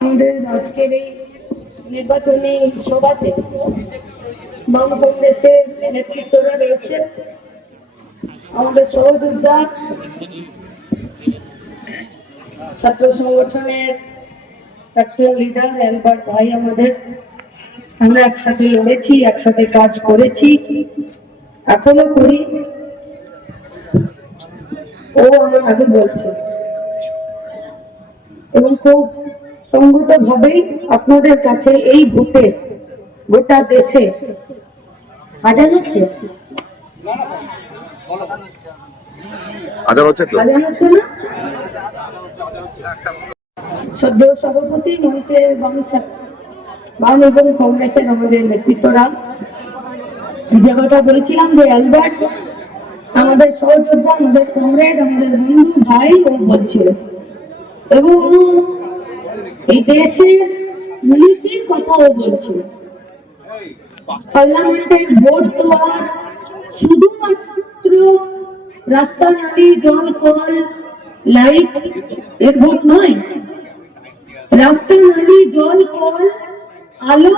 আমাদের আজকের এই নির্বাচনী সভাতে বাম কংগ্রেসের নেতৃত্বরা রয়েছে। আমাদের সহযোদ্ধা ছাত্র সংগঠনের একজন লিডার ভাই আমাদের। আমরা একসাথে লড়েছি, একসাথে কাজ করেছি, এখনও করি। ও আমার আগে বলছে। এবং খুব সঙ্গত ভাবেই আপনাদের কাছে এই ভোটে গোটা দেশে হাজার হচ্ছে। হাজার হচ্ছে হাজার হচ্ছে না? সদ্য সভাপতি বাম এবং কংগ্রেসের আমাদের নেতৃত্বরা যে কথা বলেছিলাম যে অ্যালবার্ট আমাদের সহযোদ্ধা আমাদের কমরেড আমাদের বন্ধু ভাই ও বলছিল। এবং এই দেশের নীতির কথাও বলছিল পার্লামেন্টের ভোট তো শুধুমাত্র রাস্তা নালি, জল, কল, লাইট, এর ভোট নয়। রাস্তা নালি, জল, কল, আলো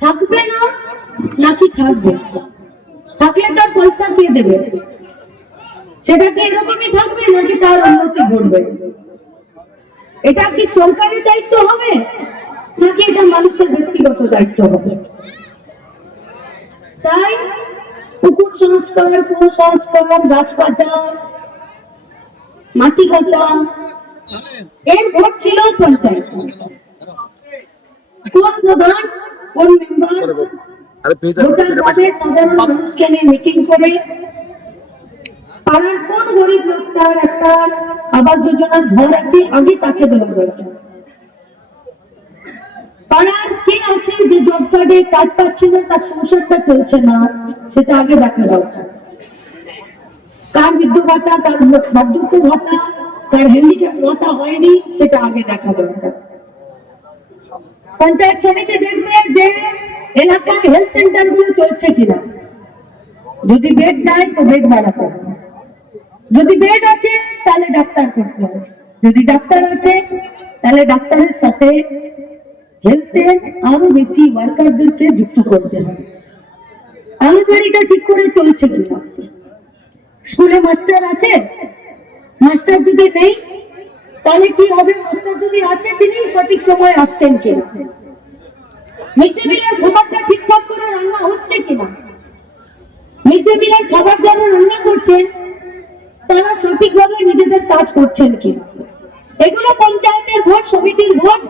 থাকবে না, নাকি থাকবে? থাকলে তার পয়সা কে দেবে? সেটা কি এরকমই থাকবে নাকি তার উন্নতি ঘটবে? এটা কি সরকারি দায়িত্ব হবে? নাকি এটা মানুষের ব্যক্তিগত দায়িত্ব হবে? তাই পুকুর সংস্কার কুসংস্কার গাছ কাটা মাটি কাটা এর ভোট ছিল পঞ্চায়েত কোন প্রধান কোন মেম্বার? গোটা সাধারণ মানুষকে নিয়ে মিটিং করে পাড়ার কোন গরিব লোক তার একটা আবাস যোজনার ঘর আছে আগে তাকে দেওয়া দরকার পাড়ার কে আছে যে জব কার্ডে কাজ পাচ্ছে না, তার সংসারটা চলছে না, সেটা আগে দেখা দরকার। কার বৃদ্ধ ভাতা কার বার্ধক্য ভাতা, কার হ্যান্ডিক্যাপ ভাতা হয়নি, সেটা আগে দেখা দরকার। পঞ্চায়েত সমিতি দেখবে যে এলাকার হেলথ সেন্টারগুলো চলছে কিনা। যদি বেড নাই, তো বেড বাড়াতে হবে। যদি বেড আছে, তাহলে ডাক্তার করতে হবে। যদি ডাক্তার আছে, তাহলে ডাক্তারের সাথে হেলথের আরও বেশি ওয়ার্কারদেরকে যুক্ত করতে হবে। আলুবাড়িটা ঠিক করে চলছে স্কুলে মাস্টার আছে মাস্টার যদি নেই, তাহলে কি হবে? মাস্টার যদি আছে, তিনি সঠিক সময় আসছেন কিনা মিড ডে মিলের খাবারটা ঠিকঠাক করে রান্না হচ্ছে কিনা মিড ডে মিলের খাবার যারা রান্না করছেন তারা সঠিকভাবে নিজেদের কাজ করছেন কিনা এগুলো পঞ্চায়েতের ভোট, সমিতির ভোট,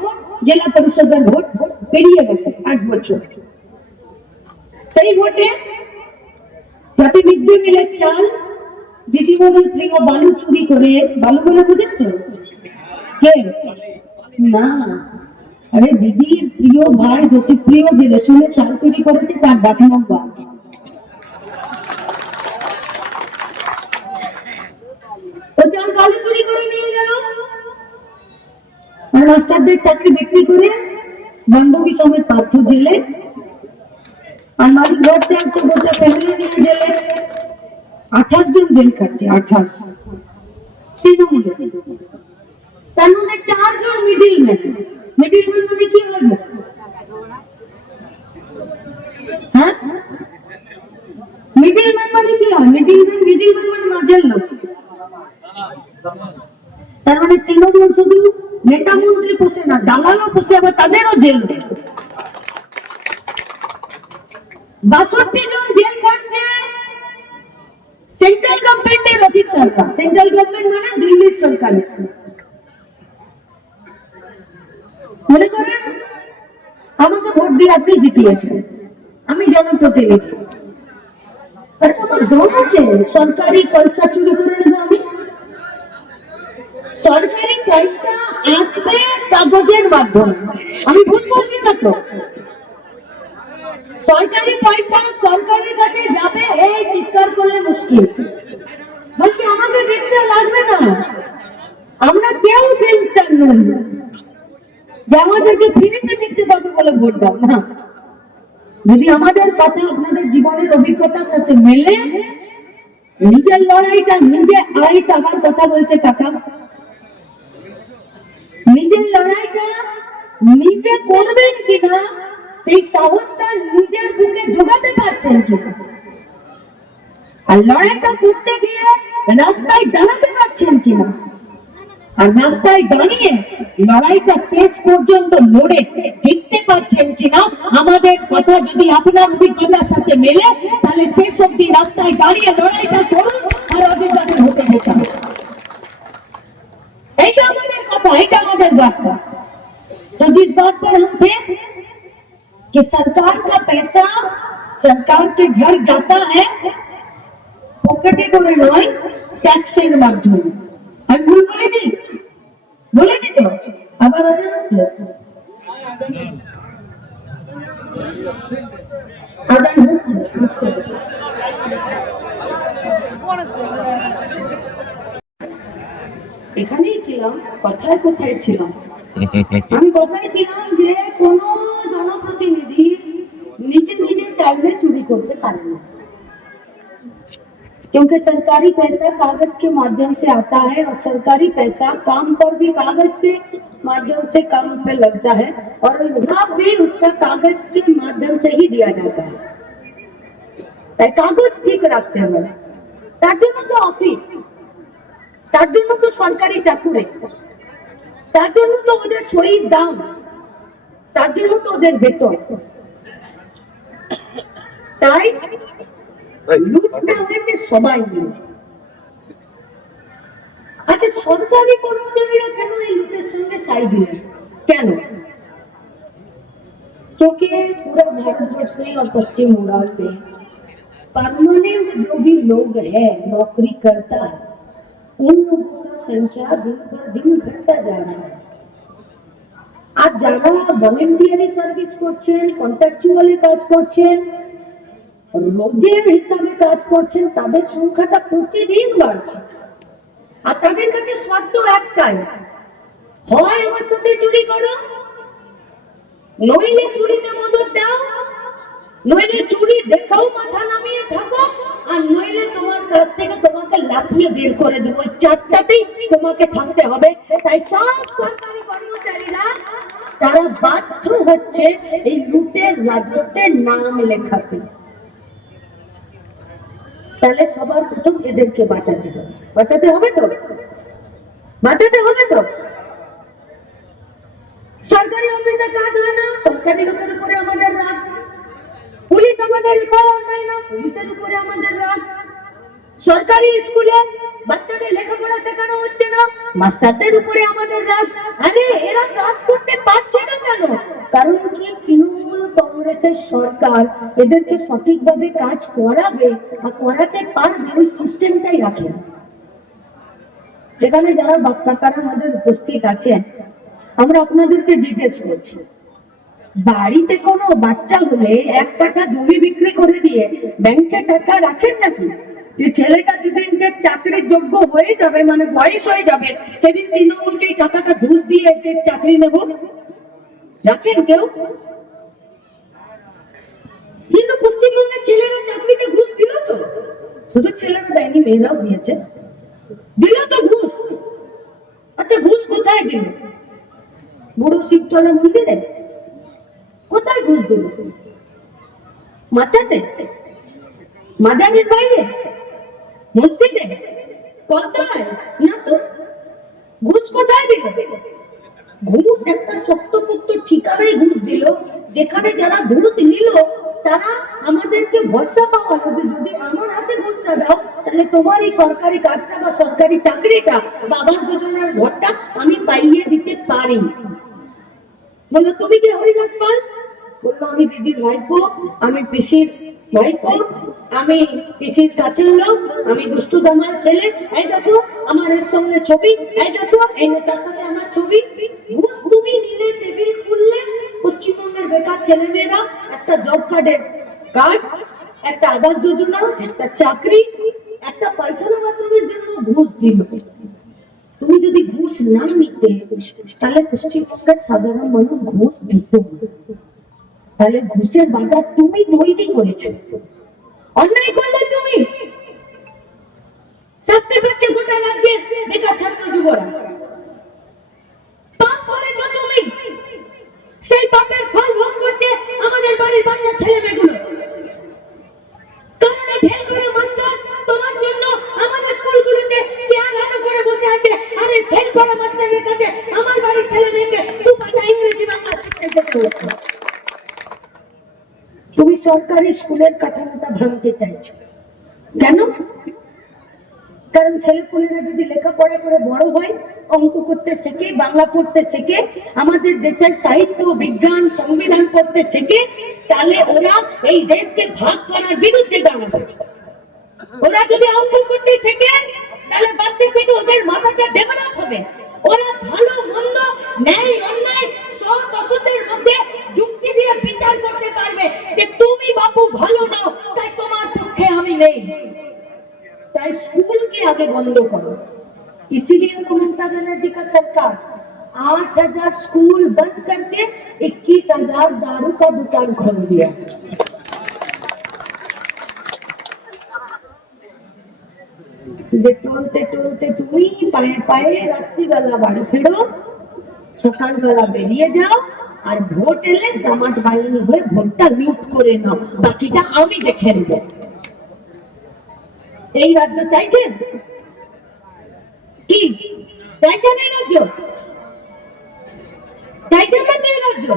জেলা পরিষদের ভোট পেরিয়ে গেছে আট বছর। সেই ভোটে যাতে মিড মিলের চাল দিদিমণির প্রিয় বালু চুরি করে, বালু বলে বুঝেন তো? কে? না। আরে দিদির প্রিয় ভাই জ্যোতি প্রিয় যে রেশনে চাল চুরি করেছে, তার ডাক নম্বর ও চাল বালু চুরি করে নিয়ে গেল আর মাস্টারদের চাকরি বিক্রি করে বান্ধবী সমেত পার্থ জেলে আর মালিক ঘর চাইছে গোটা ফ্যামিলি নিয়ে জেলে আঠাশ জন জেল কাটছে আঠাশ তৃণমূলে তার মধ্যে চারজন মিডিল ম্যান মিডিল ম্যান মানে কি হবে হ্যাঁ মিডিল ম্যান মানে কি হয় মিডিল ম্যান মিডিল ম্যান মানে মাঝের লোক তার মানে তৃণমূল শুধু নেতা মন্ত্রী পোষে না, দালালও পোষে, আবার তাদেরও জেল বাষট্টি জন জেল সেন্ট্রাল গভর্নমেন্টের সেন্ট্রাল গভর্নমেন্ট মানে দিল্লির মনে করেন, আমাকে ভোট দিয়ে আপনি জিতিয়েছেন, আমি জনপ্রতিনিধি। আমার দম আছে? সরকারি পয়সা চুরি করে সরকারি আসবে কাগজের মাধ্যমে। আমি ভুল বলছি না তো? সরকারি পয়সা কাছে যাবে, এই চিৎকার করলে মুশকিল। বলছি, আমাদের দেখতে লাগবে না। আমরা কেউ যে আমাদেরকে ফিরিতে দেখতে পাবে বলে ভোট দাও। না। যদি আমাদের কথা আপনাদের জীবনের অভিজ্ঞতার সাথে মেলে, নিজের লড়াইটা নিজে আড়াইটা আবার কথা বলছে কাকা। নিজের লড়াইটা করবেন কিনা, সেই সাহসটা নিজের বুকে জোগাতে পারছেন কিনা আর লড়াইটা করতে গিয়ে রাস্তায় দাঁড়াতে পারছেন কিনা আর রাস্তায় দাঁড়িয়ে লড়াইটা শেষ পর্যন্ত লড়ে জিততে পারছেন কিনা, আমাদের কথা যদি আপনার অভিজ্ঞতার সাথে মেলে, তাহলে শেষ অব্দি রাস্তায় দাঁড়িয়ে লড়াইটা করুন আর অভিজ্ঞতা হতে হবে। আমাদের কথা এটা আমাদের বার্তা तो जिस बात पर हम थे कि सरकार का पैसा सरकार के घर जाता है পকেটে করে নয় ট্যাক্সের মাধ্যমে আমি ভুল বলিনি বলেছি তো আবার আজান হচ্ছে আজান হচ্ছে ছিলাম কথায় কোথায় ছিলাম আমি কথায় ছিলাম যে কোন জনপ্রতিনিধি নিজে নিজে চাইলে চুরি করতে পারে না क्योंकि सरकारी पैसा कागज के माध्यम से आता है और सरकारी पैसा काम पर भी कागज के माध्यम से काम पे लगता है और लाभ भी उसका कागज के माध्यम से ही दिया जाता है তাই কাগজ ঠিক রাখতে হবে তার জন্য তো অফিস তার জন্য তো সরকারি চাকুরে তার জন্য তো ওদের সহির দাম তার জন্য তো ওদের বেতন তাই লুটটা হয়েছে সবাই মিলে আচ্ছা সরকারি কর্মচারীরা কেন এই লুটের সঙ্গে সাই দিল কেন क्योंकि पूरा भारतवर्ष में और पश्चिम बंगाल में परमानेंट जो भी लोग हैं नौकरी करता है उन लोगों का संख्या दिन पर दिन घटता जा रहा है আর যারা ভলেন্টিয়ারি সার্ভিস করছেন কন্ট্রাকচুয়ালি কাজ করছেন রোজের হিসাবে কাজ করছেন তাদের সংখ্যাটা প্রতিদিন বাড়ছে আর তাদের কাছে শর্ত একটাই হয় আমার সাথে চুরি করো নইলে চুরিতে মদত দাও নইলে চুরি দেখাও, মাথা নামিয়ে থাকো। আর নইলে তোমার কাছ থেকে তোমাকে লাথিয়ে বের করে দেবো। চারটাতেই তোমাকে থাকতে হবে। তাই সব সরকারি কর্মচারীরা, তারা বাধ্য হচ্ছে এই লুটের রাজত্বের নাম লেখাতে। তাহলে সবার প্রথম এদেরকে বাঁচাতে হবে। বাঁচাতে হবে তো? বাঁচাতে হবে তো? সরকারি অফিসে কাজ হয় না। সরকারি লোকের উপরে আমাদের রাগ। আমাদের উপর নাই না? পুলিশের উপরে আমাদের রাগ। সরকারি স্কুলে বাচ্চাদের লেখাপড়া শেখানো হচ্ছে না। মাস্টারদের উপরে আমাদের রাগ। আরে, এরা কাজ করতে পারছে না কেন? কারণ কি? তৃণমূল কংগ্রেসের সরকার এদেরকে সঠিকভাবে কাজ করাবে বা করাতে পারবে ওই সিস্টেমটাই রাখে। না এখানে যারা বাচ্চাকারা আমাদের উপস্থিত আছেন, আমরা আপনাদেরকে জিজ্ঞেস করছি। বাড়িতে কোনো বাচ্চা হলে এক টাকা জমি বিক্রি করে দিয়ে ব্যাংকে টাকা রাখেন নাকি? যে ছেলেটা যেদিনকে চাকরির যোগ্য হয়ে যাবে মানে বয়স হয়ে যাবে, সেদিন তৃণমূলকে এই টাকাটা ঘুষ দিয়ে চাকরি নেব? রাখেন কেউ? কিন্তু পশ্চিমবঙ্গের ছেলেরা চাকরিতে ঘুষ দিল তো। শুধু ছেলেরা দেয়নি, মেয়েরাও দিয়েছে। দিল তো ঘুষ। আচ্ছা ঘুষ কোথায় দিল? বুড়ো শিবতলা মন্দিরে? কোথায় ঘুষ দিল? মাচাতে মাজারের বাইরে? মসজিদে? কোথায় না তো। ঘুষ কোথায় দিল? ঘুষ একটা ঠিকানায় ঘুষ দিল, যেখানে যারা ঘুষ নিল, তারা আমাদেরকে ভরসা পাওয়ালো যে যদি আমার হাতে ঘুষটা দাও, তাহলে তোমার এই সরকারি কাজটা বা সরকারি চাকরিটা বা আবাস যোজনার ঘরটা আমি পাইয়ে দিতে পারি। বলল তুমি কি হরিদাস পাল? বলল, আমি দিদির ভাইপো আমি পিসির ভাইপো আমি পিসির কাছের লোক, আমি দুষ্টু দামার ছেলে। এই দেখো, আমার এর সঙ্গে ছবি, এই দেখো, এই নেতার সাথে আমার ছবি। তুমি নিলে টেবিল খুললে, পশ্চিমবঙ্গের বেকার ছেলেমেয়েরা, একটা জব কার্ডের কার্ড একটা আবাস যোজনা, একটা চাকরি, একটা পায়খানা বাথরুমের জন্য ঘুষ দিল। তুমি যদি ঘুষ না নিতে, তাহলে পশ্চিমবঙ্গের সাধারণ মানুষ ঘুষ দিত। তাহলে ঘুষের বাজার তুমি তৈরি করেছ। অন্যায় করলে তুমি। শাস্তি পাচ্ছে গোটা বেকার ছাত্র যুবরা পাপ করেছ তুমি সেই পাপের ফল ভোগ করছে আমাদের বাড়ির বাচ্চা ছেলে মেয়েগুলো কারণ এই ফেল করা মাস্টার তোমার জন্য আমাদের স্কুলগুলোতে চেয়ার আলো করে বসে আছে আর এই ফেল করা মাস্টারের কাছে আমার বাড়ির ছেলে মেয়েকে দু পাটা ইংরেজি বাংলা শিখতে যেতে হচ্ছে তুমি সরকারি স্কুলের কাঠামোটা ভাঙতে চাইছো। কেন? কারণ ছেলেপুলেরা যদি লেখাপড়া করে বড় হয়, অঙ্ক করতে শেখে, বাংলা পড়তে শেখে, আমাদের দেশের সাহিত্য, বিজ্ঞান, সংবিধান পড়তে শেখে, তাহলে ওরা এই দেশকে ভাগ করার বিরুদ্ধে দাঁড়াবে। ওরা যদি অঙ্ক করতে শেখে, তাহলে বাচ্চা থেকে ওদের মাথাটা ডেভেলপ হবে। ওরা ভালো, মন্দ, ন্যায়, অন্যায় সৎ অসতের মধ্যে যুক্তি দিয়ে বিচার করতে পারবে যে তুমি বাপু ভালো নাও তাই তোমার পক্ষে আমি নেই ताई स्कूल के आगे बंद करो इसीलिए तो ममता बनर्जी का सरकार आठ हजार स्कूल बंद करके इक्कीस हजार दारू का दुकान खोल दिया যে টলতে টলতে তুমি পায়ে পায়ে রাত্রিবেলা বাড়ি ফেরো সকালবেলা বেরিয়ে যাও আর ভোট এলে জামাট বাহিনী হয়ে ভোটটা লুট করে নাও। বাকিটা আমি দেখে নেব। এই রাজ্য চাইছেন? কি? চাইছেন এই রাজ্য? চাইছেন না এই রাজ্য?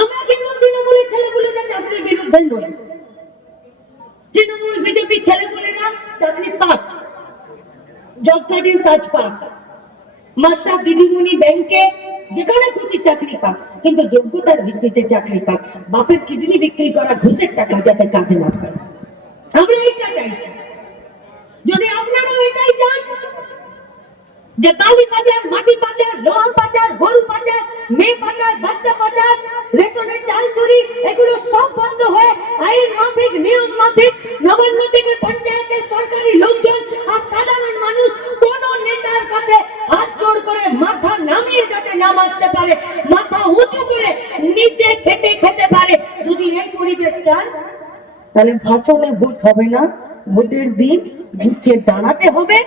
আমরা কিন্তু তৃণমূলের ছেলেগুলোদের চাকরির বিরুদ্ধে নই। তৃণমূল বিজেপি ছেলেগুলেরা চাকরি পাক। জব কার্ডের কাজ পাক। মাস্টার দিদিমণি ব্যাংকে যেখানে খুশি চাকরি পাক, কিন্তু যোগ্যতার ভিত্তিতে চাকরি পাক। বাপের কিডনি বিক্রি করা ঘুষের টাকা যাতে কাজে না পায়। আমরা এটা চাইছি। যদি আপনারা এটাই চান যে বালি পাচার মাটি পাচার লোহা পাচার গরু পাচার মেয়ে পাচার বাচ্চা পাচার রেশনের চাল চুরি, এগুলো সব বন্ধ হয়ে আইন মাফিক নিয়ম মাফিক, নবান্ন থেকে পঞ্চায়েতের সরকারি লোকজন আর সাধারণ মানুষ কোন নেতার কাছে হাত জোড় করে মাথা নামিয়ে যাতে নাম আসতে পারে, মাথা উঁচু করে নিচে খেতে খেতে পারে। যদি এই পরিবেশ চান, তাহলে ভাষণে ভোট হবে না, ভোটের দিন যুদ্ধে দাঁড়াতে হবে।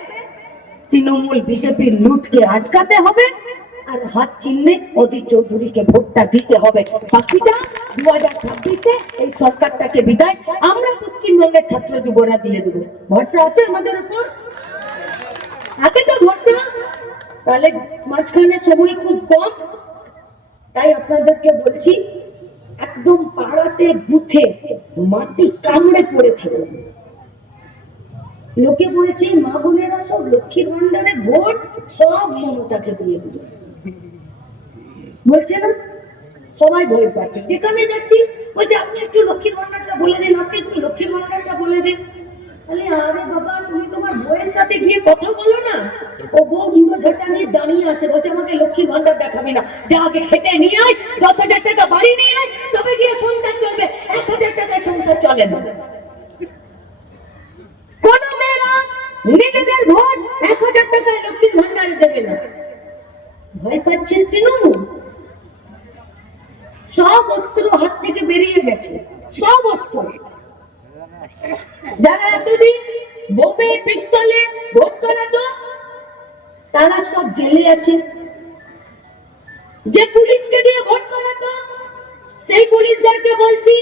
তৃণমূল বিজেপির লুটকে আটকাতে হবে আর হাত চিনলে অধীর চৌধুরীকে ভোটটা দিতে হবে। বাকিটা দু হাজার ছাব্বিশে এই সরকারটাকে বিদায়। আমরা পশ্চিমবঙ্গের ছাত্র যুবরা দিয়ে দেবো। ভরসা আছে আমাদের উপর? আছে তো ভরসা। তাহলে মাঝখানে সময় খুব কম। তাই আপনাদেরকে বলছি, একদম পাড়াতে বুথে মাটি কামড়ে পড়ে লোকে বলছে, মা বোনেরা সব লক্ষ্মীর ভান্ডারে ভোট, সব মমতাকে দিয়ে দিল বলছে না? সবাই ভয় পাচ্ছে। যেখানে যাচ্ছি বলছে, আপনি একটু লক্ষ্মীর ভান্ডারটা বলে দিন, আপনি একটু লক্ষ্মীর ভান্ডারটা বলে দিন। আরে আরে বাবা, তুমি তোমার বউয়ের সাথে গিয়ে কথা বলো না। ও বউ মুখো ঝাঁটা নিয়ে দাঁড়িয়ে আছে, বলছে, আমাকে লক্ষ্মীর ভান্ডার দেখাবি না। যা আগে খেতে নিয়ে আয়, দশ হাজার টাকা বাড়ি নিয়ে আয়, তবে গিয়ে সংসার চলবে এক হাজার টাকায় সংসার চলে না কোন মেয়েরা নিজেদের ভোট এক হাজার টাকায় লক্ষ্মীর ভান্ডারে দেবে না। ভয় পাচ্ছেন তৃণমূল? সব অস্ত্র হাত থেকে বেরিয়ে গেছে। সব অস্ত্র। যারা এতদিন বোমে, পিস্তলে ভোট করাতো, তারা সব জেলে আছে। যে পুলিশকে দিয়ে ভোট করাতো, সেই পুলিশদেরকে বলছি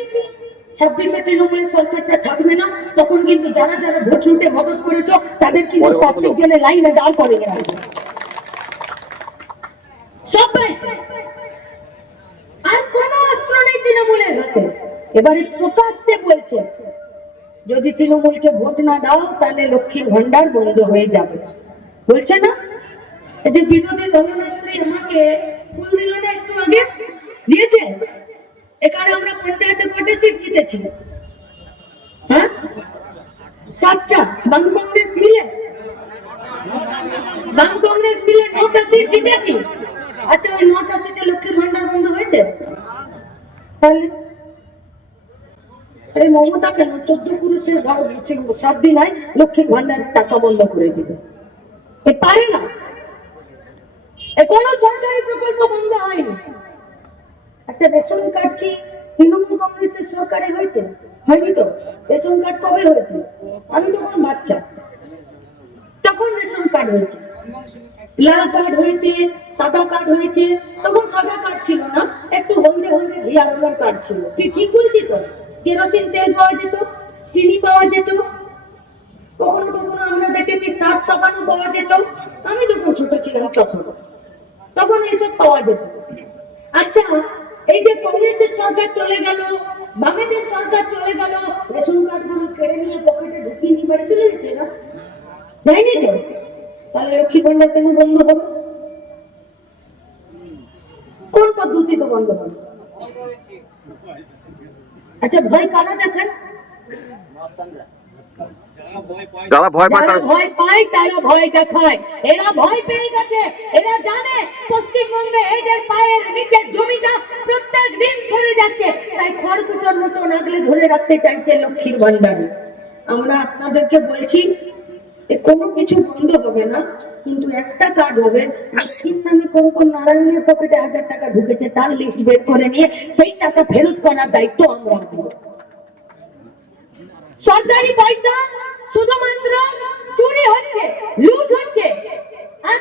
ছাব্বিশে তৃণমূলের সরকারটা থাকবে না তখন কিন্তু যারা যারা ভোট লুটে মদত করেছ তাদের কিন্তু শাস্তির জন্য লাইনে দাঁড় করে সবাই আর কোনো অস্ত্র নেই তৃণমূলের হাতে। এবারে প্রকাশ্যে বলছে যদি তৃণমূলকে ভোট না দাও তাহলে লক্ষ্মীর ভান্ডার বন্ধ হয়ে যাবে। বলছে না? এই যে বিরোধী দলনেত্রী আমাকে ফুল দিল না একটু আগে? দিয়েছে? এখানে আমরা পঞ্চায়েতে কটে সিট জিতেছি? হ্যাঁ? সাতটা। বাম কংগ্রেস মিলে? বাম কংগ্রেস মিলে নটা সিট জিতেছি। আচ্ছা ওই নটা সিটে লক্ষ্মীর ভান্ডার বন্ধ হয়েছে? তাহলে? এই মমতা কেন? চোদ্দ পুরুষের সাত দিন হয় লক্ষ্মীর ভান্ডার টাকা বন্ধ করে দিবে। এ পারে না। এ কোনো সরকারি প্রকল্প বন্ধ হয়নি। আচ্ছা রেশন কার্ড কি তৃণমূল কংগ্রেসের সরকারে হয়েছে? হয়নি তো? রেশন কার্ড কবে হয়েছে? আমি তখন বাচ্চা। তখন রেশন কার্ড হয়েছে। লাল কার্ড হয়েছে, সাদা কার্ড হয়েছে। তখন সাদা কার্ড ছিল না, একটু হলদে হলদে ঘিয়া রঙের কার্ড ছিল। কি ঠিক বলছি তো? কেরোসিন তেল পাওয়া যেত, চিনি পাওয়া যেত। কখনো কখনো আমরা দেখেছি সাপ সাবানও পাওয়া যেত। আমি যখন ছোট ছিলাম তখন। তখন এসব পাওয়া যেত। আচ্ছা এই যে কংগ্রেসের সরকার চলে গেল বামেদের সরকার চলে গেল রেশন কার্ডগুলো কেড়ে নিয়ে পকেটে ঢুকিয়ে নিয়ে বাড়ি চলে গেছে না যায়নি তো? তাহলে লক্ষ্মী ভান্ডার কেন বন্ধ হবে কোন পদ্ধতিতে বন্ধ হবে আচ্ছা ভয় কারা দেখেন? যারা ভয় পায় তারা ভয় পায় তারা ভয় দেখায়। এরা ভয় পেয়ে গেছে। এরা জানে পশ্চিমবঙ্গে এদের পায়ের নিচের জমিটা যাচ্ছে, তাই খড়কুটোর মতো নাগলে ধরে রাখতে চাইছে লক্ষ্মীর ভান্ডারে আমরা আপনাদেরকে বলছি কোনো কিছু বন্ধ হবে না, কিন্তু একটা কাজ হবে। লক্ষ্মীর নামে কোন কোন নারায়ণের পকেটে হাজার টাকা ঢুকেছে, তার লিস্ট বের করে নিয়ে সেই টাকা ফেরত করার দায়িত্ব আমরা নেব। সরকারি পয়সা শুধুমাত্র চুরি হচ্ছে, লুট হচ্ছে। আর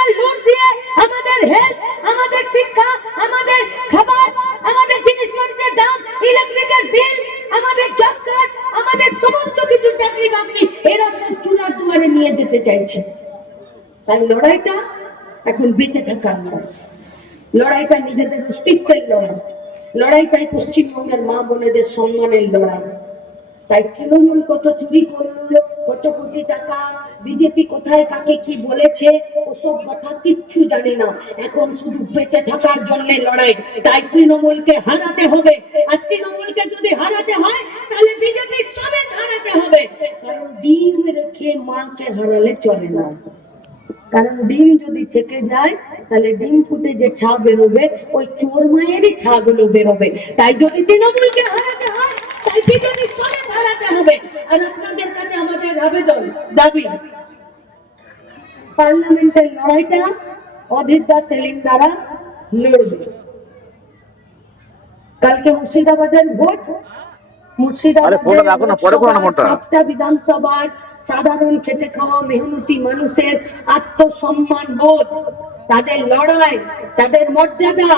আর লুট দিয়ে আমাদের হেলথ আমাদের শিক্ষা, আমাদের খাবার, আমাদের জিনিসপত্রের দাম ইলেকট্রিকের বিল আমাদের জব কার্ড আমাদের সমস্ত কিছু চাকরি বাকরি, এরা সব চুলার দুয়ারে নিয়ে যেতে চাইছে। তাই লড়াইটা এখন বেঁচে থাকার লড়াই লড়াইটা নিজেদের অস্তিত্বের লড়াই। লড়াইটাই পশ্চিমবঙ্গের মা বোনেদের সম্মানের লড়াই। তাই তৃণমূল কত চুরি করল কত কোটি টাকা, বিজেপি কোথায় কাকে কি বলেছে, ওসব কথা কিচ্ছু জানি না। এখন শুধু বেঁচে থাকার জন্য লড়াই। তাই তৃণমূলকে হারাতে হবে। আর তৃণমূলকে যদি হারাতে হয়, তাহলে বিজেপি সমেত হারাতে হবে। কারণ ডিম রেখে মাকে হারালে চলে না। কারণ ডিম যদি থেকে যায়, তাহলে ডিম ফুটে যে ছা বেরোবে, ওই চোর মায়েরই ছাগুলো বেরোবে। তাই যদি তৃণমূলকে হারাতে হয়, তাই বিজেপি সমেত হারাতে হবে? আর আপনাদের কাছে আমাদের আবেদন দাবি। পার্লামেন্টের লড়াইটা দ্বারা লড়বে। কালকে মুর্শিদাবাদের ভোট। সাতটা বিধানসভার সাধারণ খেটে খাওয়া মেহনতি মানুষের আত্মসম্মান বোধ। তাদের লড়াই, তাদের মর্যাদা,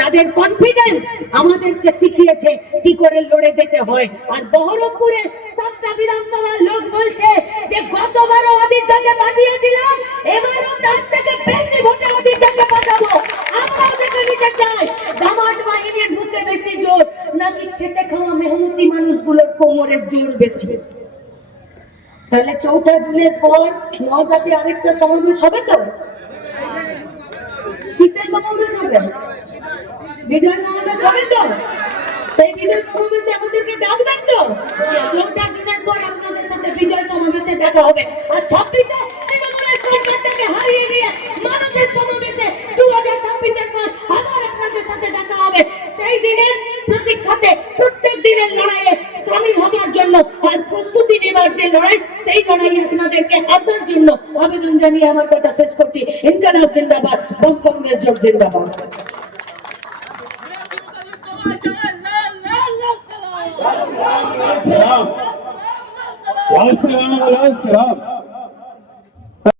তাদের কনফিডেন্স আমাদেরকে শিখিয়েছে কি করে লড়ে যেতে হয়। আর বহরমপুরে সাতটা বিধানসভার লোক বলছে যে, গতবারও অদিতকে পাঠিয়েছিলাম, এবারও তার থেকে বেশি ভোটে অদিতকে পাঠাবো। আমরাও দেখে নিতে চাই। দামাট বাহিনীর বুকে বেশি জোর, নাকি খেটে খাওয়া মেহনতি মানুষগুলোর কোমরের জোর বেশি? তাহলে চৌঠা জুনের পর নওগাঁতে আরেকটা সমাবেশ হবে তো? সমাবেশ হবে বিজয় সমাবেশ হবে তো? সেই বিজয় সমাবেশে আমাদেরকে ডাকবেন তো? চৌঠা জুনের পর আপনাদের সাথে বিজয় সমাবেশে দেখা হবে। আর ছাব্বিশে সরকারটাকে হারিয়ে দিয়ে মানুষের সমাবেশে দু হাজার ছাব্বিশের পর আবার আপনাদের সাথে দেখা হবে। সেই দিনের প্রতীক্ষাতে প্রত্যেক দিনের লড়াইয়ে সামিল হবার জন্য আর প্রস্তুতি নেবার যে লড়াই, সেই লড়াইয়ে আপনাদেরকে আসার জন্য আবেদন জানিয়ে আমার কথা শেষ করছি। ইনকালাব জিন্দাবাদ বম কংগ্রেস জিন্দাবাদ।